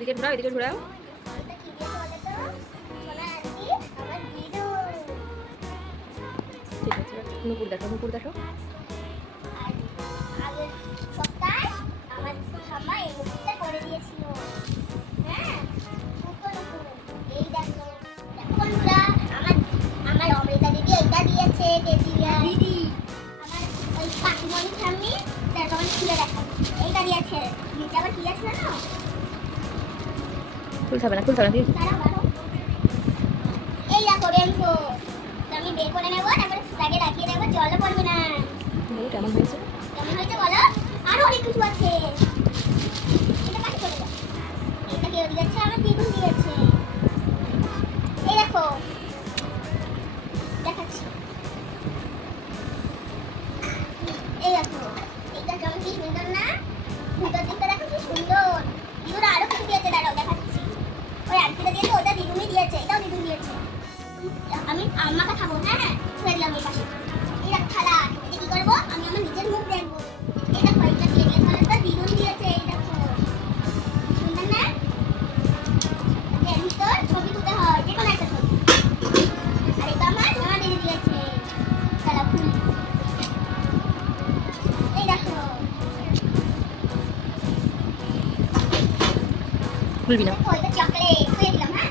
এদিকে ঘোরাও এদিকে ঘোরাও। ঠিক আছে, নুপুর দেখো নুপুর দেখো। এইটা দিয়েছে। নিচে আবার কি আছে জানো? খুলতে হবে না খুলতে হবে না এই দেখো রেনকো আমি বের করে নেব তারপরে ফ্ল্যাগে দেবো জলও পড়বে না। কেমন হয়েছে। কেমন হয়েছে বলো? আরও অনেক কিছু আছে। এটা এটা কেউ দিয়েছে আমার দ্বিগুণ আমি আম্মাকে খাব হ্যাঁ ছুঁয়ে দিলাম এই পাশে। এই থালা এটা কি করব? আমি আমার নিজের মুখ দেখব। এই দেখো এটা দিয়ে দিয়েছে ওটা দ্বিগুণ দিয়েছে এই দেখো। সুন্দর না? এর ভিতর ছবি তুলতে হয় যে কোনো একটা ছবি। আর এটা আমার আমার দিদি দিয়েছে তাহলে ফুল। এই দেখো। খুলবি না। দেখো এটা চকলেট খুলে দিলাম হ্যাঁ।